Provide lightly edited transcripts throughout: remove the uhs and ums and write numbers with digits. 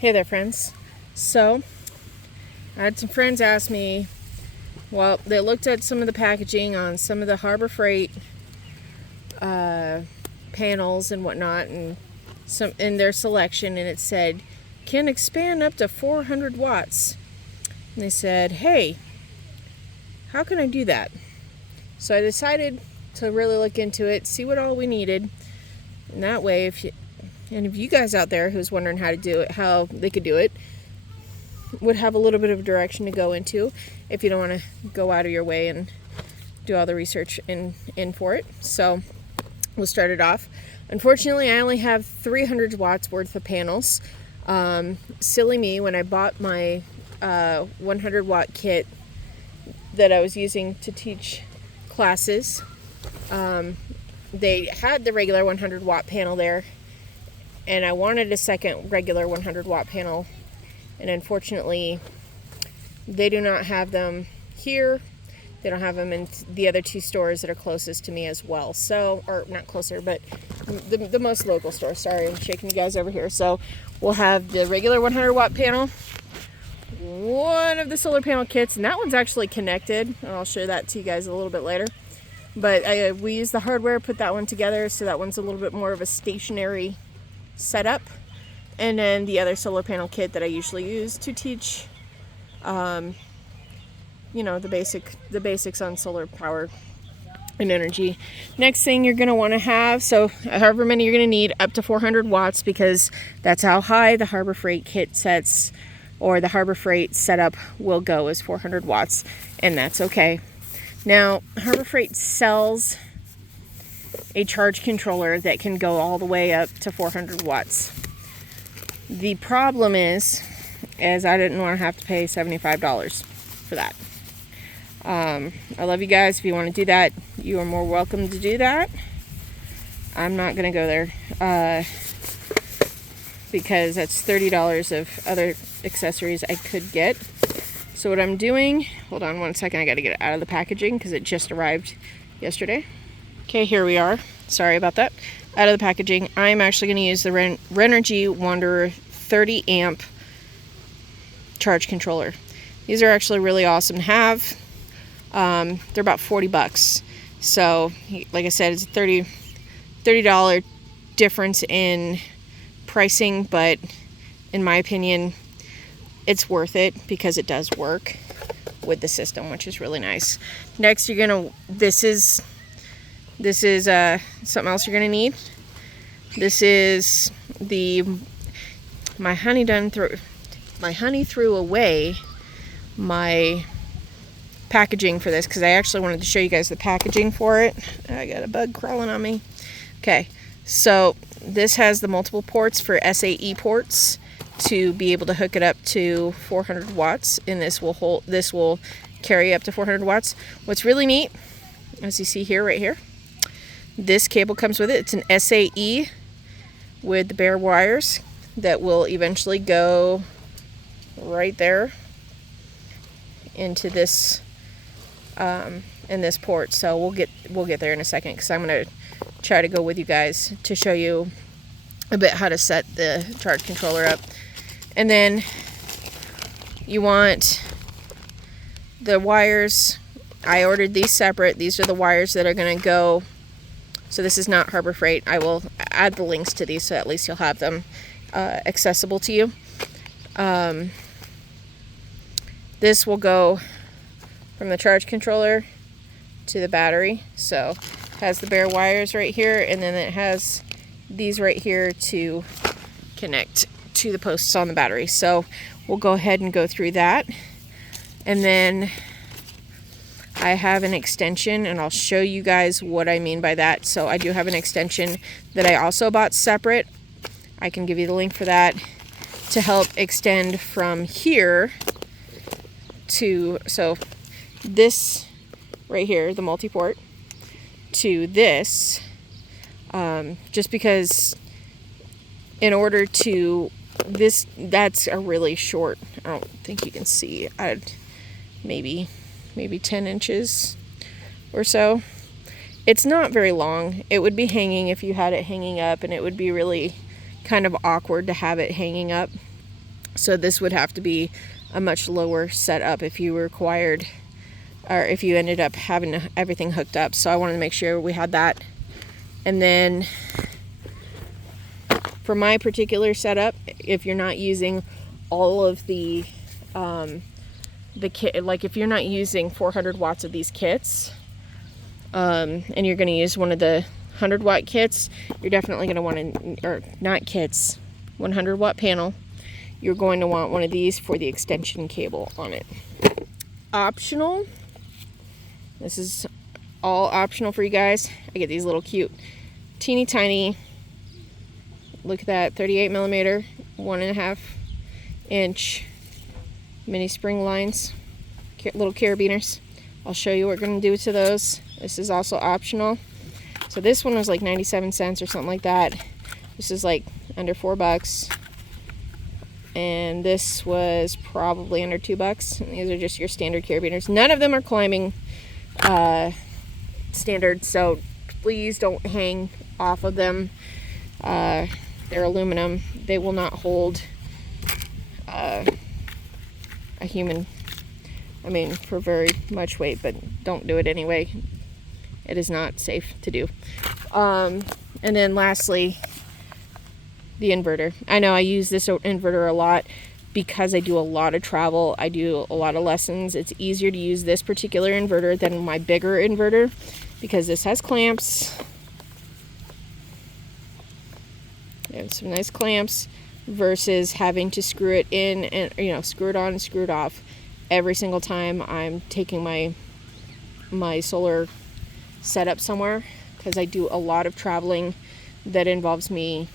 Hey there, friends. So, I had some friends ask me, well, they looked at some of the packaging on some of the Harbor Freight panels and whatnot, and some in their selection, and it said, can expand up to 400 watts. And they said, hey, how can I do that? So I decided to really look into it, see what all we needed, and that way, if you guys out there who's wondering how to do it, how they could do it, would have a little bit of direction to go into if you don't want to go out of your way and do all the research in for it. So we'll start it off. Unfortunately, I only have 300 watts worth of panels. Silly me, when I bought my 100 watt kit that I was using to teach classes, they had the regular 100 watt panel there, and I wanted a second regular 100 watt panel, and unfortunately they do not have them here. They don't have them in the other two stores that are closest to me as well. So, or not closer, but the most local store. Sorry, I'm shaking you guys over here. So we'll have the regular 100 watt panel, one of the solar panel kits, and that one's actually connected, and I'll show that to you guys a little bit later. But we use the hardware, put that one together, so that one's a little bit more of a stationary setup. And then the other solar panel kit that I usually use to teach, the basics on solar power and energy. Next thing you're going to want to have, so however many you're going to need, up to 400 watts, because that's how high the Harbor Freight kit sets, or the Harbor Freight setup will go, is 400 watts, and that's okay. Now, Harbor Freight sells a charge controller that can go all the way up to 400 watts. The problem is I didn't want to have to pay $75 for that. I love you guys. If you want to do that, you are more welcome to do that. I'm not going to go there because that's $30 of other accessories I could get. So what I'm doing, hold on one second, I got to get it out of the packaging because it just arrived yesterday. Okay, here we are. Sorry about that. Out of the packaging. I'm actually going to use the Renogy Wanderer 30 amp charge controller. These are actually really awesome to have. They're about $40. So, like I said, it's a $30 difference in pricing, but in my opinion, it's worth it because it does work with the system, which is really nice. Next, this is something else you're gonna need. This is my honey threw away my packaging for this because I actually wanted to show you guys the packaging for it. I got a bug crawling on me. Okay, so this has the multiple ports for SAE ports to be able to hook it up to 400 watts, and this will carry up to 400 watts. What's really neat, as you see here, right here, this cable comes with it. It's an SAE with the bare wires that will eventually go right there into this in this port. So we'll get there in a second, because I'm going to try to go with you guys to show you a bit how to set the charge controller up. And then you want the wires. I ordered these separate. These are the wires that are going to go. So this is not Harbor Freight. I will add the links to these so at least you'll have them accessible to you. This will go from the charge controller to the battery. So it has the bare wires right here, and then it has these right here to connect to the posts on the battery. So we'll go ahead and go through that. And then I have an extension, and I'll show you guys what I mean by that. So I do have an extension that I also bought separate. I can give you the link for that, to help extend from here to, so this right here, the multi-port, to this, just because in order to this, that's a really short, I don't think you can see, maybe 10 inches or so. It's not very long. It would be hanging if you had it hanging up, and it would be really kind of awkward to have it hanging up. So this would have to be a much lower setup if you required, or if you ended up having everything hooked up. So I wanted to make sure we had that. And then for my particular setup, if you're not using all of the kit, like if you're not using 400 watts of these kits, and you're going to use one of the 100-watt kits, you're definitely going to want to, or not kits, 100-watt panel, you're going to want one of these for the extension cable on it. Optional, this is all optional for you guys. I get these little cute, teeny tiny, look at that, 38 millimeter, 1.5 inch mini spring lines, little carabiners. I'll show you what we're going to do to those. This is also optional. So this one was like 97 cents or something like that. This is like under $4. And this was probably under $2. And these are just your standard carabiners. None of them are climbing standard, so please don't hang off of them. They're aluminum. They will not hold a human, for very much weight, but don't do it anyway. It is not safe to do. And then lastly, the inverter. I know I use this inverter a lot because I do a lot of travel. I do a lot of lessons. It's easier to use this particular inverter than my bigger inverter because this has clamps. And some nice clamps versus having to screw it in and screw it on and screw it off every single time I'm taking my solar setup somewhere, because I do a lot of traveling that involves me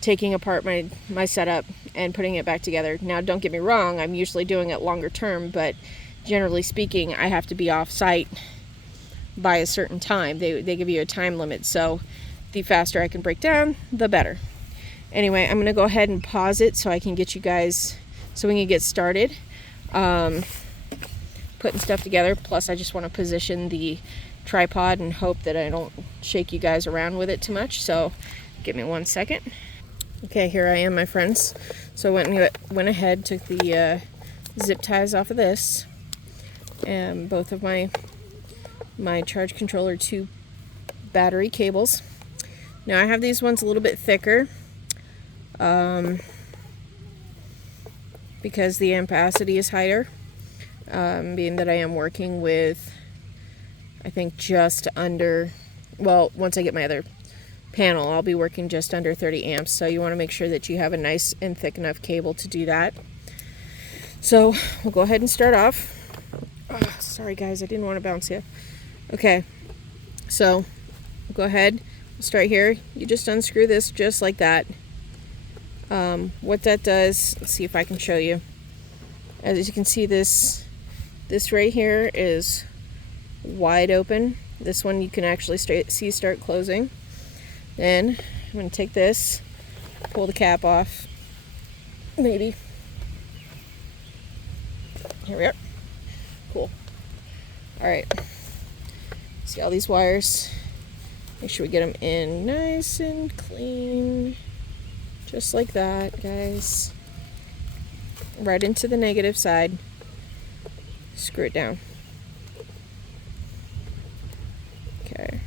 taking apart my setup and putting it back together. Now, don't get me wrong, I'm usually doing it longer term, but generally speaking, I have to be off site by a certain time. They give you a time limit, so the faster I can break down, the better. Anyway, I'm going to go ahead and pause it so I can get you guys, so we can get started putting stuff together. Plus, I just want to position the tripod and hope that I don't shake you guys around with it too much. So give me 1 second. Okay, here I am, my friends. So I went ahead, took the zip ties off of this, and both of my charge controller 2 battery cables. Now I have these ones a little bit thicker because the ampacity is higher, being that I am working with, I think, just under, well, once I get my other panel, I'll be working just under 30 amps. So you want to make sure that you have a nice and thick enough cable to do that. So we'll go ahead and start off. Oh, sorry guys, I didn't want to bounce you. Okay, so go ahead, start here. You just unscrew this just like that. What that does, let's see if I can show you. As you can see, this right here is wide open. This one you can actually start closing. Then I'm going to take this, pull the cap off, maybe. Here we are. Cool. Alright. See all these wires? Make sure we get them in nice and clean. Just like that, guys. Right into the negative side. Screw it down. Okay.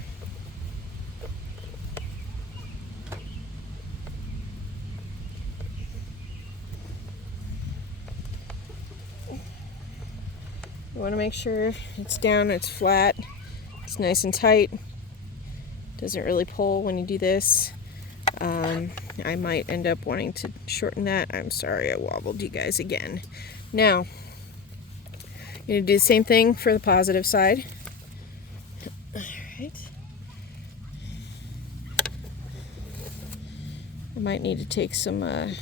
You want to make sure it's down, it's flat, it's nice and tight. Doesn't really pull when you do this. I might end up wanting to shorten that. I'm sorry I wobbled you guys again. Now, you're going to do the same thing for the positive side. Alright. I might need to take some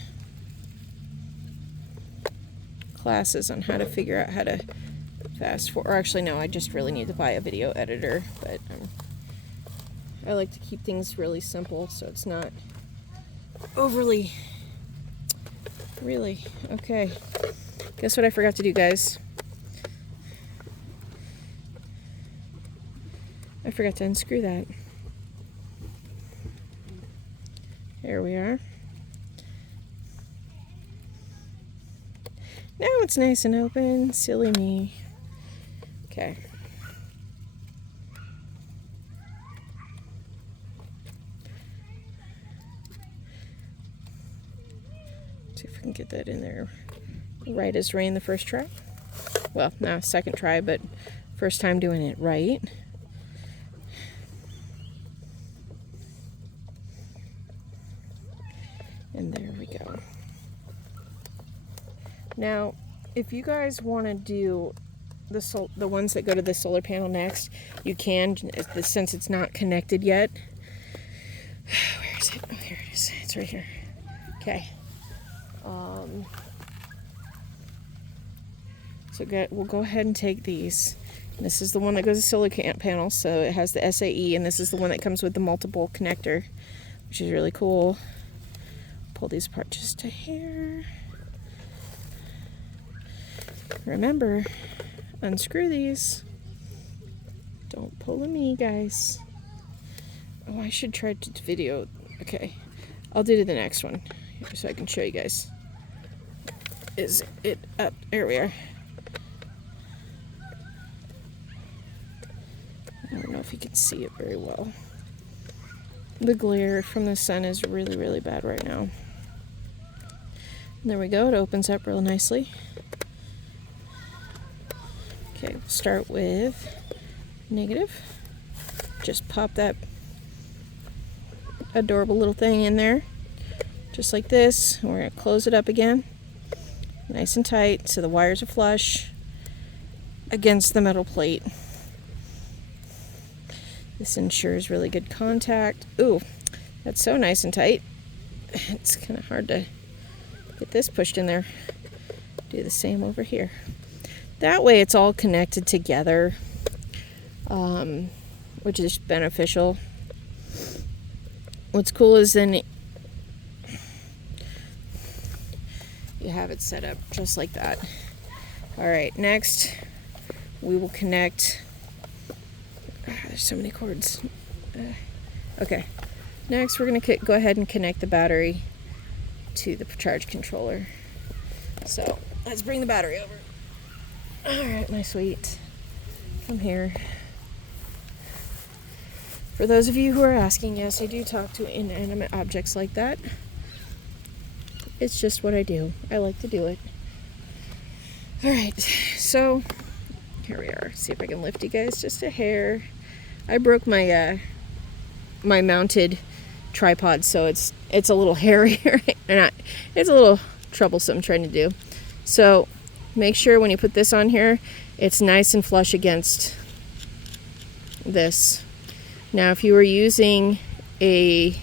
classes on how to figure out how to fast forward. Or actually, no, I just really need to buy a video editor. But I like to keep things really simple so it's not overly. Really? Okay. Guess what I forgot to do, guys? I forgot to unscrew that. There we are. Now it's nice and open. Silly me. Okay. See if we can get that in there right as rain the first try. Well, no, second try, but first time doing it right. And there we go. Now, if you guys want to do the ones that go to the solar panel next, you can, since it's not connected yet. Where is it? Oh, here it is. It's right here. Okay. So we'll go ahead and take these. This is the one that goes to solar panel, so it has the SAE, and this is the one that comes with the multiple connector, which is really cool. Pull these apart just a hair. Remember, unscrew these. Don't pull a me, guys. Oh, I should try to video. Okay, I'll do the next one so I can show you guys. Is it up? There we are. I don't know if you can see it very well. The glare from the sun is really, really bad right now. And there we go. It opens up real nicely. Okay, we'll start with negative. Just pop that adorable little thing in there, just like this. We're going to close it up again, nice and tight, so the wires are flush against the metal plate. This ensures really good contact. Ooh, that's so nice and tight. It's kind of hard to get this pushed in there. Do the same over here. That way it's all connected together, which is beneficial. What's cool is then you have it set up just like that. All right, next we will connect. There's so many cords. Okay, next we're going to go ahead and connect the battery to the charge controller. So let's bring the battery over. All right, my sweet, come here. For those of you who are asking, yes, I do talk to inanimate objects like that. It's just what I do. I like to do it. All right, so here we are. See if I can lift you guys just a hair. I broke my my mounted tripod, so it's a little hairy, and it's a little troublesome trying to do. So make sure when you put this on here, it's nice and flush against this. Now, if you were using a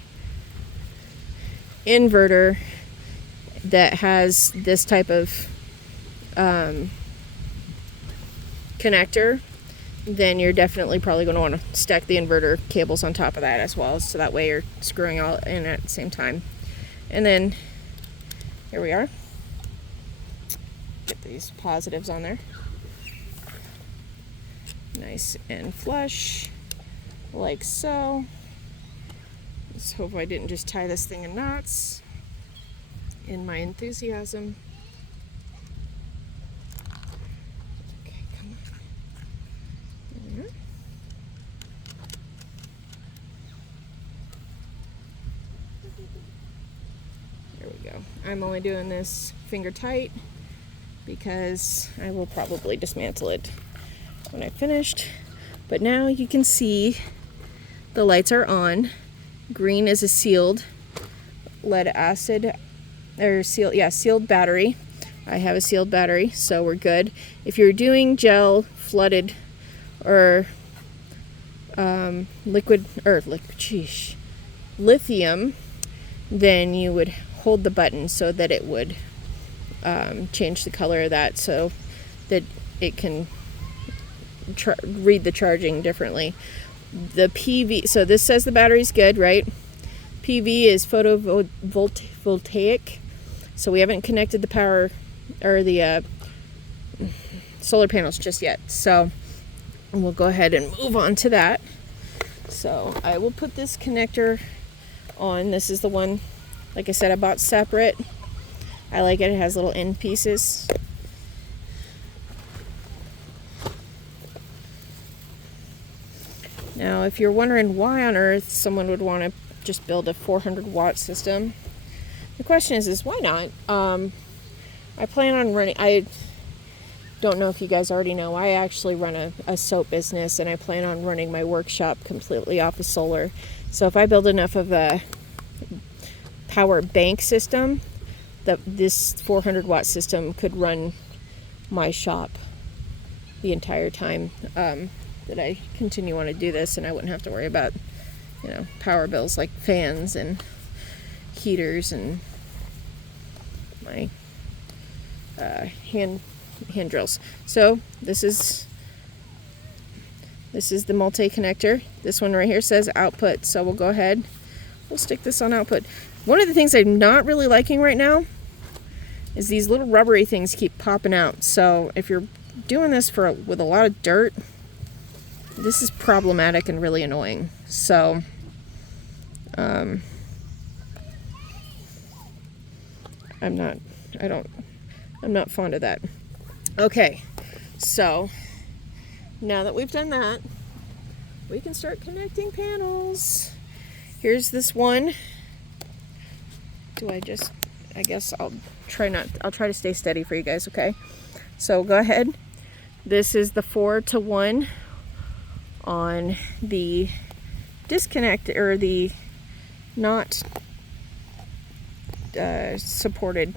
inverter that has this type of connector, then you're definitely probably going to want to stack the inverter cables on top of that as well, so that way you're screwing all in at the same time. And then here we are. Get these positives on there. Nice and flush, like so. Let's hope I didn't just tie this thing in knots in my enthusiasm. Okay, come on. There we are. There we go. I'm only doing this finger tight because I will probably dismantle it when I finished. But now you can see the lights are on. Green is a sealed lead acid, or sealed battery. I have a sealed battery, so we're good. If you're doing gel, flooded, or lithium, then you would hold the button so that it would change the color of that, so that it can read the charging differently. The PV, so this says the battery's good, right? PV is photovoltaic, so we haven't connected the power or the solar panels just yet, so we'll go ahead and move on to that. So I will put this connector on. This is the one, like I said, I bought separate. I like it. It has little end pieces. Now, if you're wondering why on earth someone would want to just build a 400 watt system, the question is why not? I plan on running, I don't know if you guys already know, I actually run a soap business, and I plan on running my workshop completely off of solar. So if I build enough of a power bank system, this 400 watt system could run my shop the entire time that I continue on to do this, and I wouldn't have to worry about, power bills like fans and heaters and my hand drills. So this is the multi-connector. This one right here says output, so we'll go ahead, we'll stick this on output. One of the things I'm not really liking right now is these little rubbery things keep popping out. So if you're doing this with a lot of dirt, this is problematic and really annoying. So I'm not fond of that. Okay, so now that we've done that, we can start connecting panels. Here's this one. I guess I'll try to stay steady for you guys, okay? So go ahead. This is the 4-to-1 on the disconnect, or the not supported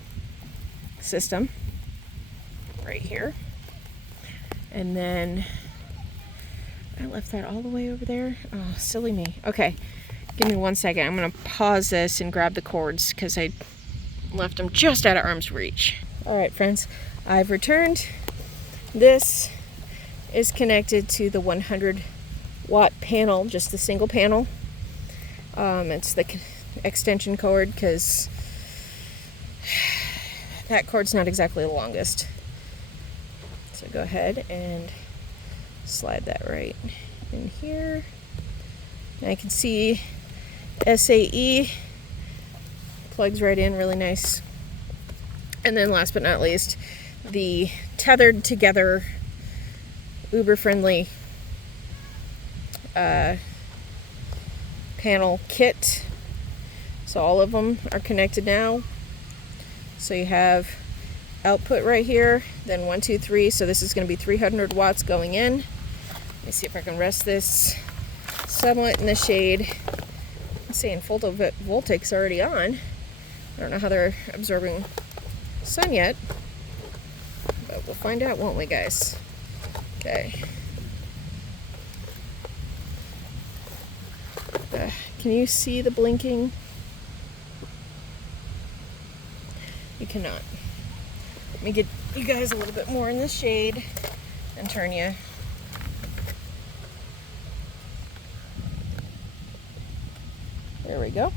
system right here. And then I left that all the way over there. Oh, silly me. Okay, give me 1 second. I'm gonna pause this and grab the cords because I left them just out of arm's reach. All right, friends, I've returned. This is connected to the 100 watt panel, just the single panel. It's the extension cord, because that cord's not exactly the longest. So go ahead and slide that right in here. And I can see SAE plugs right in, really nice. And then last but not least, the tethered together, uber friendly panel kit. So all of them are connected now. So you have output right here, then 1, 2, 3. So this is going to be 300 watts going in. Let me see if I can rest this somewhat in the shade. I'm saying photovoltaic's already on. I don't know how they're absorbing sun yet, but we'll find out, won't we, guys? Okay. Can you see the blinking? You cannot. Let me get you guys a little bit more in the shade and turn you. There we go.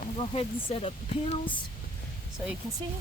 I'll go ahead and set up the panels so you can see.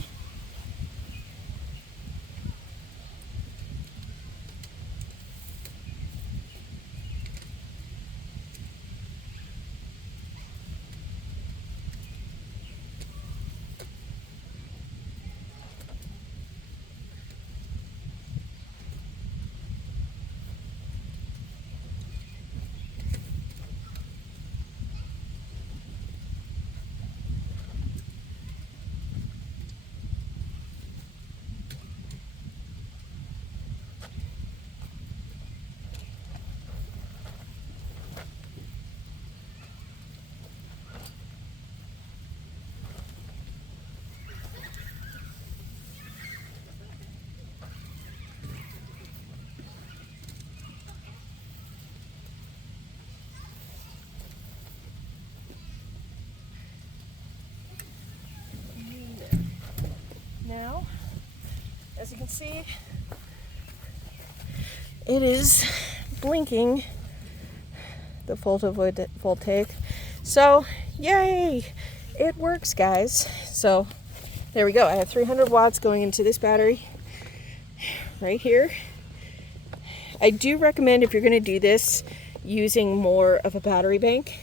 Now, as you can see, it is blinking, the photovoltaic. So, yay! It works, guys. So, there we go. I have 300 watts going into this battery right here. I do recommend, if you're going to do this, using more of a battery bank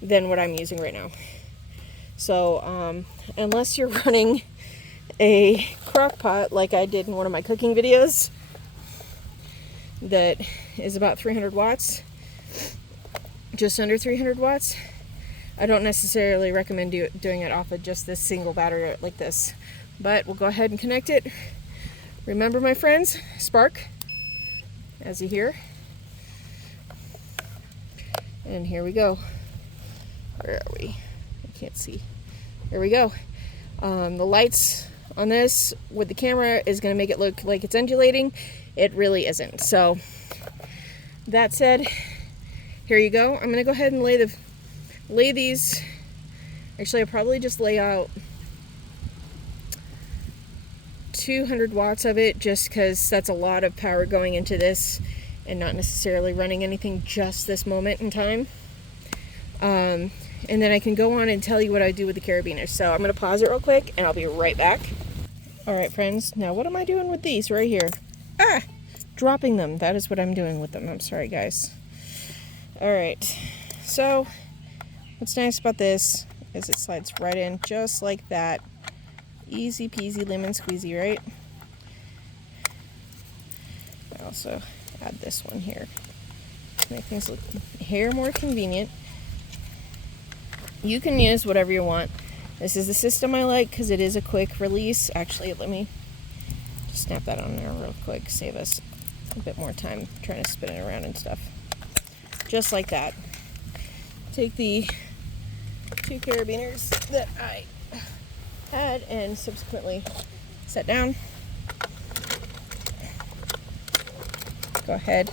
than what I'm using right now. So, unless you're running a crock pot like I did in one of my cooking videos that is about 300 watts, just under 300 watts. I don't necessarily recommend doing it off of just this single battery like this, but we'll go ahead and connect it. Remember, my friends, spark, as you hear. And here we go. Where are we? I can't see. Here we go. The lights on this with the camera is going to make it look like it's undulating. It really isn't. So that said, here you go. I'm going to go ahead and lay these. Actually, I'll probably just lay out 200 watts of it, just because that's a lot of power going into this and not necessarily running anything just this moment in time. And then I can go on and tell you what I do with the carabiners. So I'm going to pause it real quick and I'll be right back. All right, friends. Now what am I doing with these right here? Dropping them. That is what I'm doing with them. I'm sorry, guys. All right. So what's nice about this is it slides right in just like that. Easy peasy lemon squeezy, right? I also add this one here to make things look here more convenient. You can use whatever you want. This is the system I like because it is a quick release. Actually, let me just snap that on there real quick. Save us a bit more time trying to spin it around and stuff. Just like that. Take the 2 carabiners that I had and subsequently set down. Go ahead,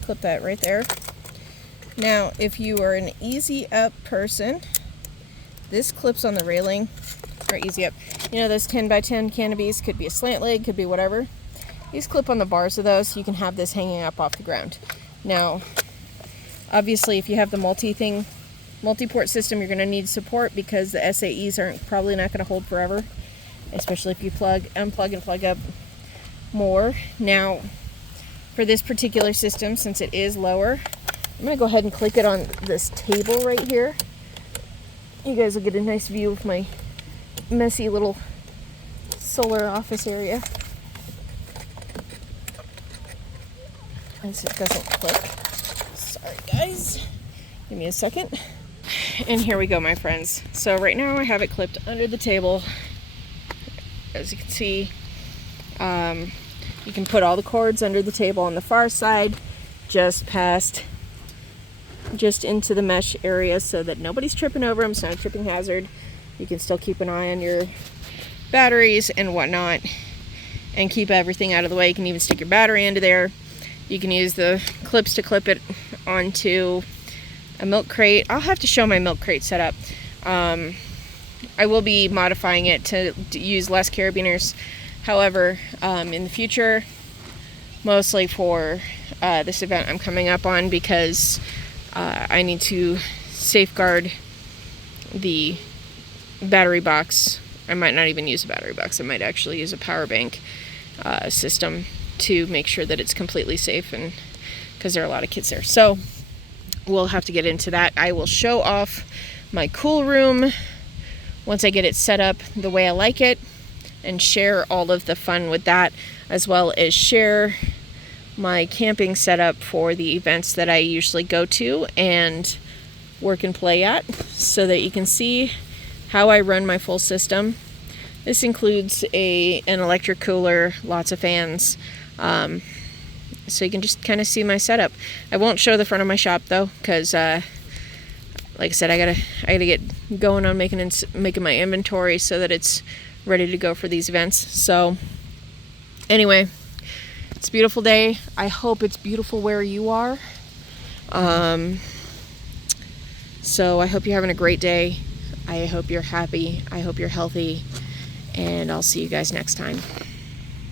clip that right there. Now, if you are an easy up person, this clips on the railing, or easy up. You know those 10 by 10 canopies, could be a slant leg, could be whatever. These clip on the bars of those, so you can have this hanging up off the ground. Now, obviously, if you have the multi-port system, you're going to need support because the SAEs aren't probably not going to hold forever, especially if you unplug and plug up more. Now, for this particular system, since it is lower, I'm going to go ahead and click it on this table right here. You guys will get a nice view of my messy little solar office area. As it doesn't click. Sorry, guys. Give me a second. And here we go, my friends. So right now I have it clipped under the table. As you can see, you can put all the cords under the table on the far side, just into the mesh area so that nobody's tripping over them. It's not a tripping hazard. You can still keep an eye on your batteries and whatnot and keep everything out of the way. You can even stick your battery into there. You can use the clips to clip it onto a milk crate. I'll have to show my milk crate setup. I will be modifying it to use less carabiners. However, in the future, mostly for this event I'm coming up on, because I need to safeguard the battery box. I might not even use a battery box. I might actually use a power bank system to make sure that it's completely safe, and because there are a lot of kids there. So we'll have to get into that. I will show off my cool room once I get it set up the way I like it, and share all of the fun with that, as well as share my camping setup for the events that I usually go to and work and play at, so that you can see how I run my full system. This includes an electric cooler, lots of fans, so you can just kind of see my setup. I won't show the front of my shop though, because like I said, I gotta get going on making my inventory so that it's ready to go for these events. So anyway, it's a beautiful day. I hope it's beautiful where you are. So I hope you're having a great day. I hope you're happy. I hope you're healthy. And I'll see you guys next time.